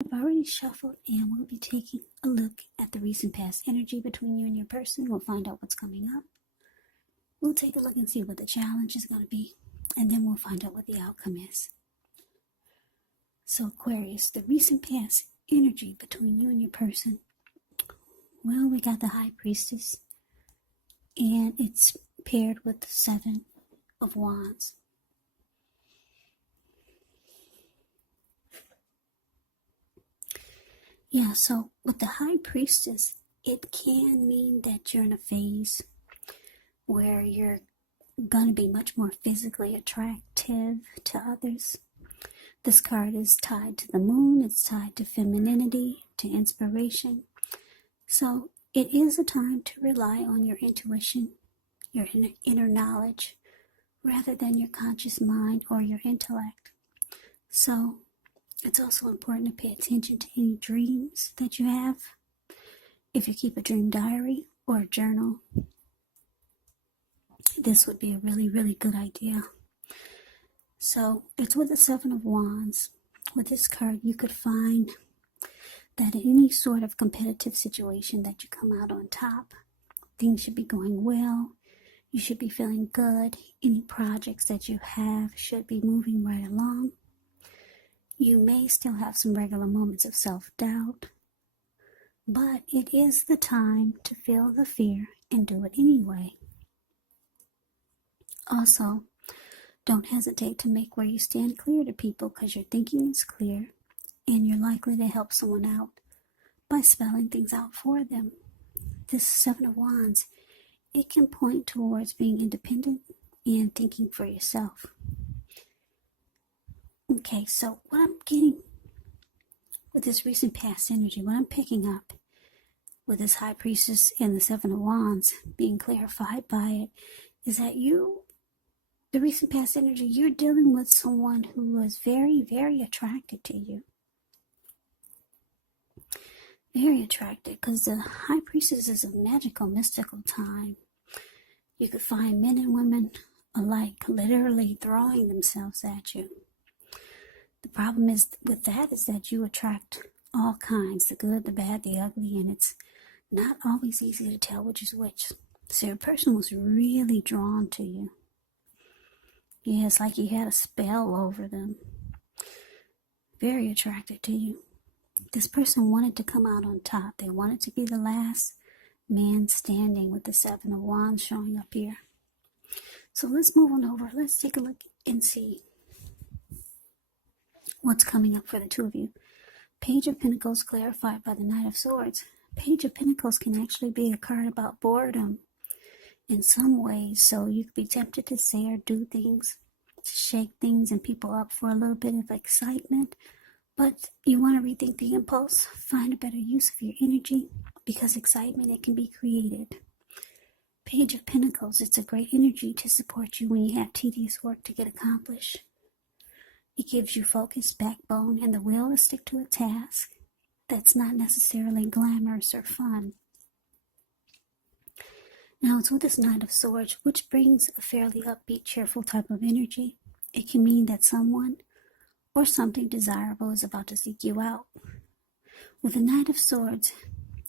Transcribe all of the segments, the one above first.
I've already shuffled and we'll be taking a look at the recent past energy between you and your person. We'll find out what's coming up. We'll take a look and see what the challenge is going to be, and then we'll find out what the outcome is. So Aquarius, the recent past energy between you and your person. Well, we got the High Priestess, and it's paired with the Seven of Wands. Yeah, so with the High Priestess, it can mean that you're in a phase where you're going to be much more physically attractive to others. This card is tied to the moon, it's tied to femininity, to inspiration. So it is a time to rely on your intuition, your inner knowledge, rather than your conscious mind or your intellect. So it's also important to pay attention to any dreams that you have. If you keep a dream diary or a journal, this would be a really, really good idea. So it's with the Seven of Wands. With this card, you could find that in any sort of competitive situation that you come out on top, things should be going well. You should be feeling good. Any projects that you have should be moving right along. You may still have some regular moments of self-doubt, but it is the time to feel the fear and do it anyway. Also, don't hesitate to make where you stand clear to people, because your thinking is clear and you're likely to help someone out by spelling things out for them. This Seven of Wands, it can point towards being independent and thinking for yourself. Okay, so what I'm getting with this recent past energy, what I'm picking up with this High Priestess and the Seven of Wands being clarified by it, is that the recent past energy, you're dealing with someone who was very, very attracted to you. Very attracted, because the High Priestess is a magical, mystical time. You could find men and women alike literally throwing themselves at you. The problem is with that is that you attract all kinds, the good, the bad, the ugly, and it's not always easy to tell which is which. So your person was really drawn to you. Yeah, it's like you had a spell over them. Very attracted to you. This person wanted to come out on top. They wanted to be the last man standing, with the Seven of Wands showing up here. So let's move on over. Let's take a look and see what's coming up for the two of you. Page of Pentacles clarified by the Knight of Swords. Page of Pentacles can actually be a card about boredom in some ways. So you could be tempted to say or do things to shake things and people up for a little bit of excitement. But you want to rethink the impulse, find a better use of your energy, because excitement, it can be created. Page of Pentacles, it's a great energy to support you when you have tedious work to get accomplished. It gives you focus, backbone, and the will to stick to a task that's not necessarily glamorous or fun. Now it's with this Knight of Swords, which brings a fairly upbeat, cheerful type of energy. It can mean that someone or something desirable is about to seek you out. With the Knight of Swords,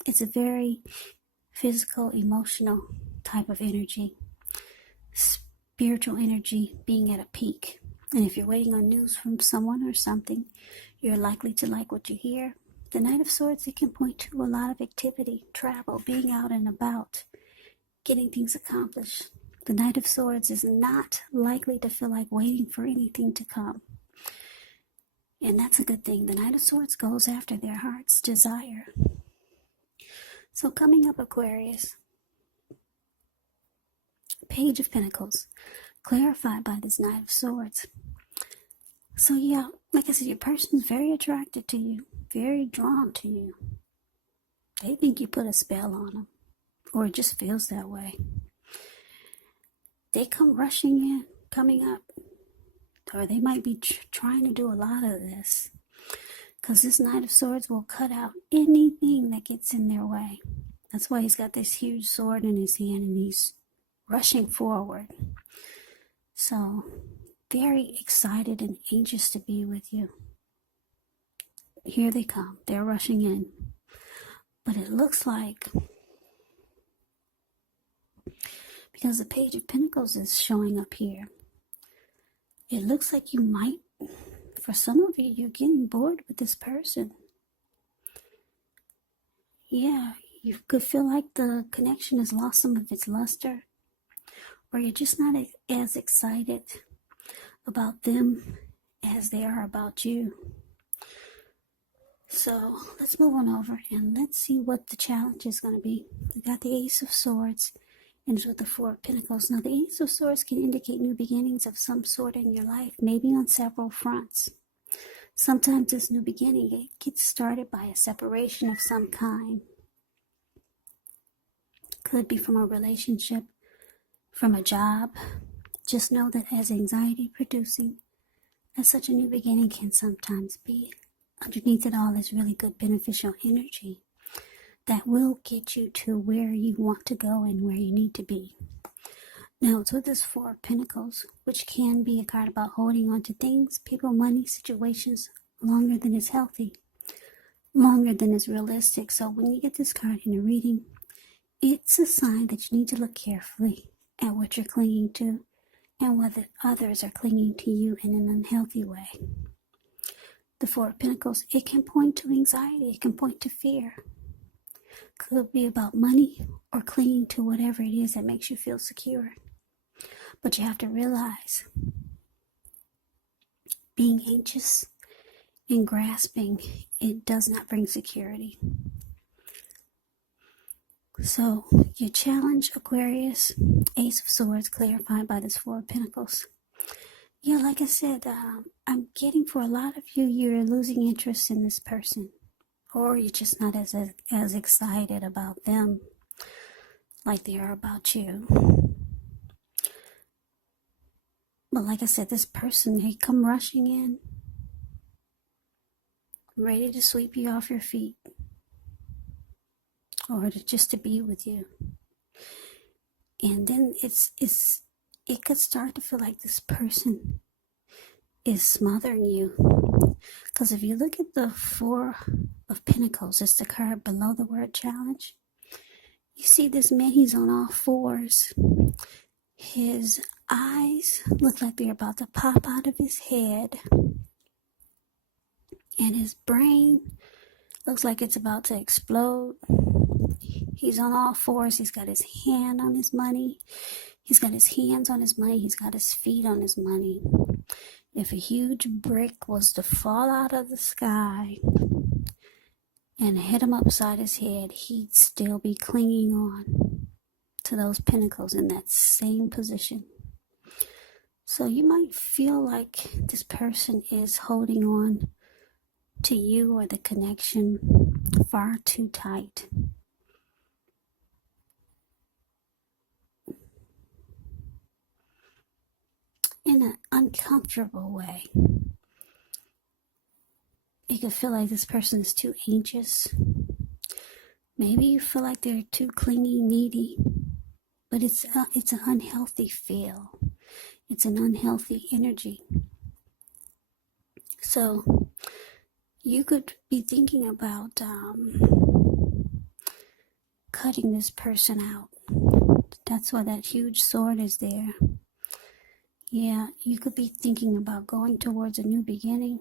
it's a very physical, emotional type of energy. Spiritual energy being at a peak. And if you're waiting on news from someone or something, you're likely to like what you hear. The Knight of Swords, it can point to a lot of activity, travel, being out and about, getting things accomplished. The Knight of Swords is not likely to feel like waiting for anything to come. And that's a good thing. The Knight of Swords goes after their heart's desire. So coming up, Aquarius, Page of Pentacles, clarified by this Knight of Swords. So yeah, like I said, your person's very attracted to you, very drawn to you. They think you put a spell on them, or it just feels that way. They come rushing in, coming up, or they might be trying to do a lot of this, because this Knight of Swords will cut out anything that gets in their way. That's why he's got this huge sword in his hand and he's rushing forward. So, very excited and anxious to be with you. here they come. They're rushing in. But it looks like, because the Page of Pentacles is showing up here, it looks like you might, for some of you, you're getting bored with this person. Yeah, you could feel like the connection has lost some of its luster, or you're just not as excited about them as they are about you. So let's move on over and let's see what the challenge is going to be. We got the Ace of Swords and it's with the Four of Pentacles. Now the Ace of Swords can indicate new beginnings of some sort in your life, maybe on several fronts. Sometimes this new beginning, it gets started by a separation of some kind. Could be from a relationship, from a job. Just know that as anxiety producing, as such a new beginning can sometimes be, underneath it all is really good beneficial energy that will get you to where you want to go and where you need to be. Now it's with this Four of Pentacles, which can be a card about holding on to things, people, money, situations longer than is healthy, longer than is realistic. So when you get this card in a reading, it's a sign that you need to look carefully at what you're clinging to and whether others are clinging to you in an unhealthy way. The Four of Pentacles, it can point to anxiety, it can point to fear. Could be about money or clinging to whatever it is that makes you feel secure. But you have to realize, being anxious and grasping, it does not bring security. So, your challenge, Aquarius, Ace of Swords, clarified by this Four of Pentacles. Yeah, like I said, I'm getting for a lot of you, you're losing interest in this person. Or you're just not as excited about them like they are about you. But like I said, this person, they come rushing in, ready to sweep you off your feet. Or just to be with you. And then it could start to feel like this person is smothering you. Because if you look at the Four of Pentacles, it's the card below the word challenge. You see this man, he's on all fours. His eyes look like they're about to pop out of his head. And his brain looks like it's about to explode. He's on all fours. He's got his hand on his money. He's got his hands on his money. He's got his feet on his money. If a huge brick was to fall out of the sky and hit him upside his head, he'd still be clinging on to those pentacles in that same position. So you might feel like this person is holding on to you or the connection far too tight. In an uncomfortable way. You can feel like this person is too anxious. Maybe you feel like they're too clingy, needy. But it's an unhealthy feel. It's an unhealthy energy. So you could be thinking about cutting this person out. That's why that huge sword is there. Yeah, you could be thinking about going towards a new beginning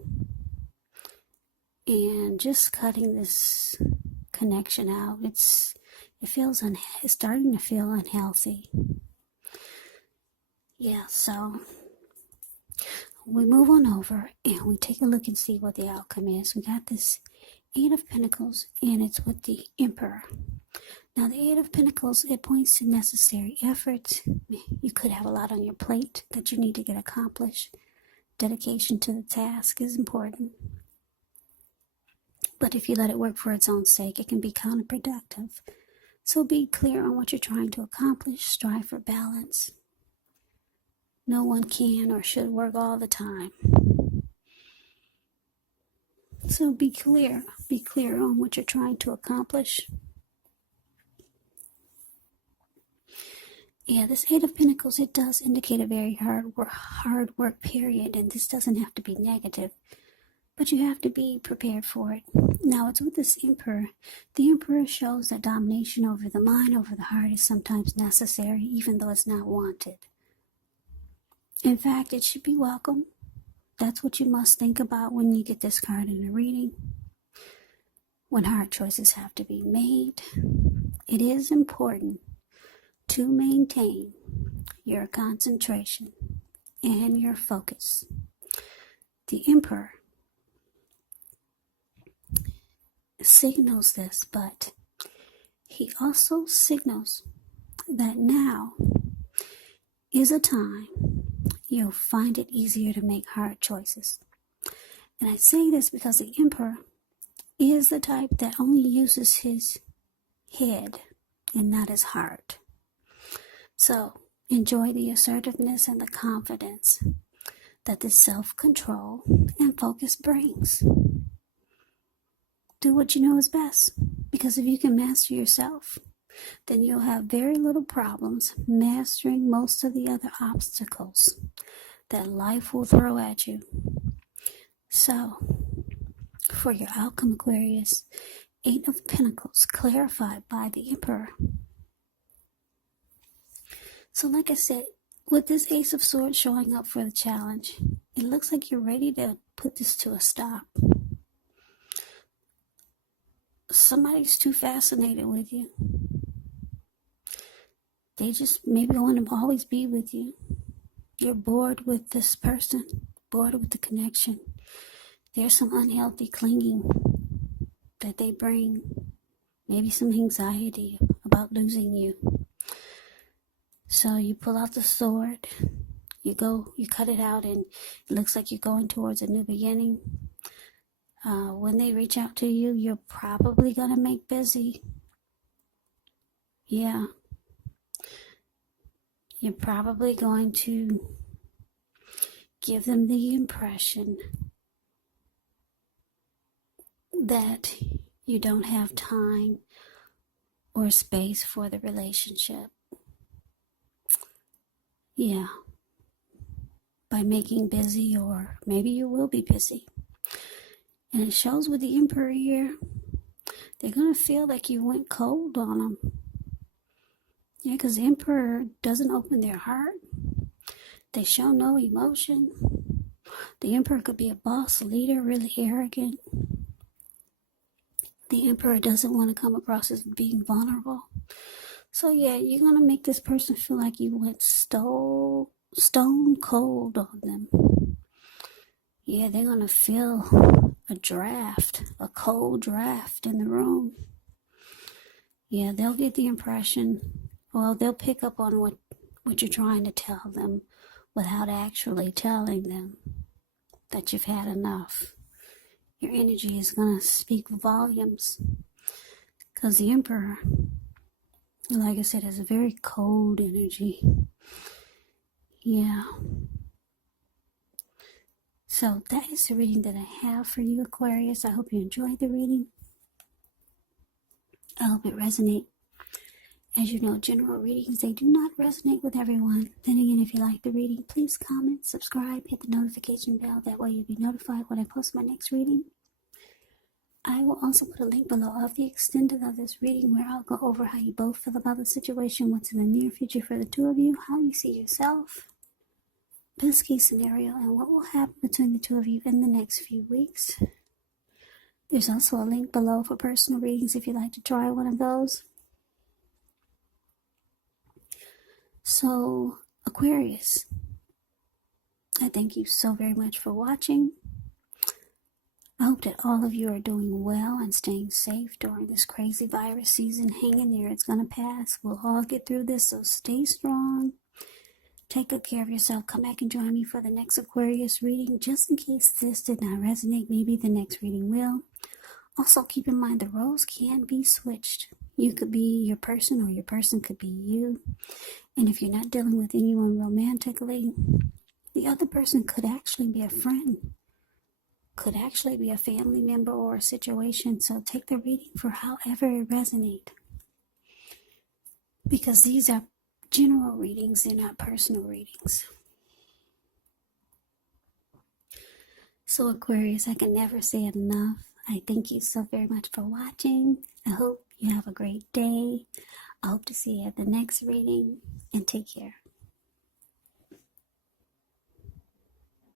and just cutting this connection out. It's starting to feel unhealthy. Yeah, so we move on over and we take a look and see what the outcome is. We got this Eight of Pentacles and it's with the Emperor. Now, the Eight of Pentacles, it points to necessary efforts. You could have a lot on your plate that you need to get accomplished. Dedication to the task is important. But if you let it work for its own sake, it can be counterproductive. So be clear on what you're trying to accomplish. Strive for balance. No one can or should work all the time. So be clear. Be clear on what you're trying to accomplish. Yeah, this Eight of Pentacles, it does indicate a very hard work period, and this doesn't have to be negative. but you have to be prepared for it. Now, it's with this Emperor. The Emperor shows that domination over the mind, over the heart is sometimes necessary, even though it's not wanted. In fact, it should be welcome. That's what you must think about when you get this card in a reading. When hard choices have to be made, it is important to maintain your concentration and your focus. The Emperor signals this, but he also signals that now is a time you'll find it easier to make hard choices. And I say this because the Emperor is the type that only uses his head and not his heart. So enjoy the assertiveness and the confidence that this self-control and focus brings. Do what you know is best, because if you can master yourself, then you'll have very little problems mastering most of the other obstacles that life will throw at you. So, for your outcome, Aquarius, 8 of Pentacles clarified by the Emperor. So like I said, with this Ace of Swords showing up for the challenge, it looks like you're ready to put this to a stop. Somebody's too fascinated with you. They just maybe want to always be with you. You're bored with this person, bored with the connection. There's some unhealthy clinging that they bring. Maybe some anxiety about losing you. So you pull out the sword, you cut it out, and it looks like you're going towards a new beginning. When they reach out to you, you're probably going to make busy. Yeah. You're probably going to give them the impression that you don't have time or space for the relationship. Yeah. By making busy, or maybe you will be busy. And it shows with the Emperor here, they're going to feel like you went cold on them. Yeah, because the Emperor doesn't open their heart. They show no emotion. The Emperor could be a boss leader, really arrogant. The Emperor doesn't want to come across as being vulnerable. So yeah, you're going to make this person feel like you went stone cold on them. Yeah, they're going to feel a cold draft in the room. Yeah, they'll get the impression, well, they'll pick up on what you're trying to tell them without actually telling them that you've had enough. Your energy is going to speak volumes, because the Emperor, like I said, has a very cold energy. Yeah. So that is the reading that I have for you, Aquarius. I hope you enjoyed the reading. I hope it resonates. As you know, general readings, they do not resonate with everyone. Then again, if you like the reading, please comment, subscribe, hit the notification bell. That way you'll be notified when I post my next reading. I will also put a link below of the extended of this reading, where I'll go over how you both feel about the situation, what's in the near future for the two of you, how you see yourself, best case scenario, and what will happen between the two of you in the next few weeks. There's also a link below for personal readings if you'd like to try one of those. So, Aquarius, I thank you so very much for watching. I hope that all of you are doing well and staying safe during this crazy virus season. Hang in there. It's going to pass. We'll all get through this, so stay strong. Take good care of yourself. Come back and join me for the next Aquarius reading. Just in case this did not resonate, maybe the next reading will. Also, keep in mind the roles can be switched. You could be your person, or your person could be you. And if you're not dealing with anyone romantically, the other person could actually be a friend, could actually be a family member or a situation. So take the reading for however it resonates, because these are general readings, they're not personal readings. So Aquarius, I can never say it enough. I thank you so very much for watching. I hope you have a great day. I hope to see you at the next reading, and take care.